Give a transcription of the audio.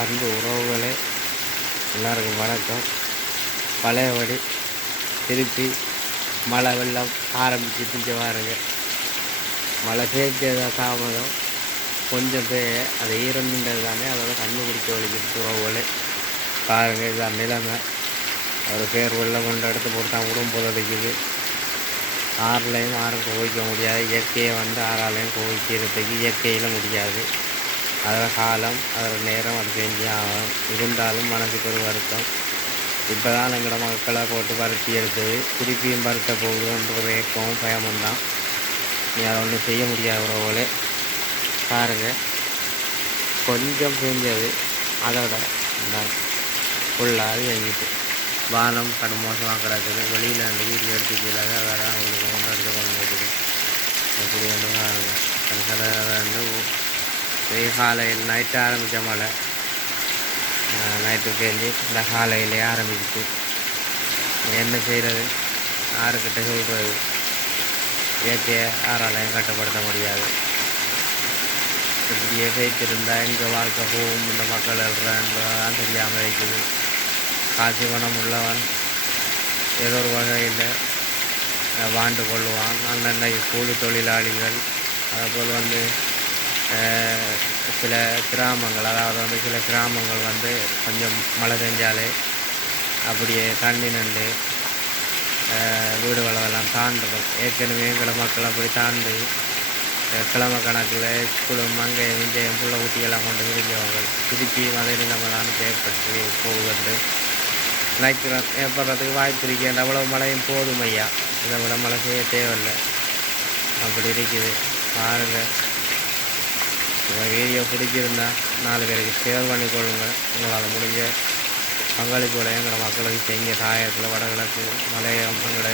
அன்பு உறவுகளே, எல்லாருக்கும் வணக்கம். பழையபடி திருப்பி மழை வெள்ளம் ஆரம்பிச்சுட்டு பாருங்க. மழை பேய்ச்சத தாமதம் கொஞ்சம் அது ஈரம்ன்றது தானே அதோட கண்ணு பிடிச்சி வலிக்கிட்டு உறவுகளே பாருங்க. இதுதான் நிலைமை. ஒரு பேர் வெள்ளம் கொண்டு எடுத்து போட்டு தான் உடம்பு அடிக்குது. ஆறுலையும் ஆறும் கோவிக்க முடியாது. இயற்கையை ஆறாலையும் கோவிக்கிறதுக்கு இயற்கையில் முடியாது. அதில் காலம் அதில் நேரம் அது செஞ்சு ஆகும். இருந்தாலும் மனசுக்கு ஒரு வருத்தம். இப்போ தான் எங்களோட மக்களை போட்டு பருத்தி எடுத்தது திருப்பியும் பருத்த போகுதுன்ற ஒரு ஏக்கமும் பயமும் தான். நீ அதை ஒன்றும் செய்ய முடியாத உறவுகளே பாருங்கள். கொஞ்சம் செஞ்சது அதோட ஃபுல்லாக இறங்கிட்டு வானம் கடுமோசமாக கிடக்குது. வெளியில் ரெண்டு வீட்டுக்கு எடுத்துக்கலாது. அதான் அவங்களுக்கு கொண்டு எடுத்து கொண்டு போட்டுது. எப்படி வந்து பாருங்கள். சில வந்து காலையில் நைட்டு ஆரம்பித்த மழை நைட்டு பேஞ்சு இந்த காலையிலே ஆரம்பிச்சிச்சு. என்ன செய்கிறது? யாருக்கிட்ட சொல்கிறது? இயற்கையை யாராலையும் கட்டுப்படுத்த முடியாது. இப்படியே பேய்த்திருந்தால் எங்கள் வாழ்க்கை போகும். இந்த மக்கள் எழுறதான் தெரியாமல் இருக்குது. காசு பணம் உள்ளவன் ஏதோ ஒரு வகையில் வாழ்ந்து கொள்ளுவான். அந்தந்த கூலி தொழிலாளிகள் அதேபோல் சில கிராமங்கள், அதாவது சில கிராமங்கள் கொஞ்சம் மழை பெஞ்சாலே அப்படியே தண்ணி நண்டு வீடுகளெல்லாம் தாண்டுறோம். ஏற்கனவே எங்களை மக்கள் அப்படி தாண்டி கிழமை கணக்கில் ஸ்கூலும் அங்கேயும் இங்கேயும் புள்ள ஊட்டியெல்லாம் கொண்டு விரிஞ்சவங்க திருப்பி அதே நிலைமை தான் ஏற்பட்டு போகுது. நினைக்கிறோம் ஏற்படுறதுக்கு வாய்ப்பு இருக்கேன். அவ்வளோ மழையும் போதும் ஐயா, இதை விட மழை செய்ய தேவையில்லை. அப்படி இருக்குது பாருங்கள். வீடியோ பிடிச்சிருந்தா 4 பேருக்கு ஷேர் பண்ணி கொள்ளுங்க. உங்களால் முடிஞ்ச பங்களிப்புகளை எங்களோட மக்களுக்கு செய்ய. தாயத்தில் வடகிழக்கு மலையம் எங்களோட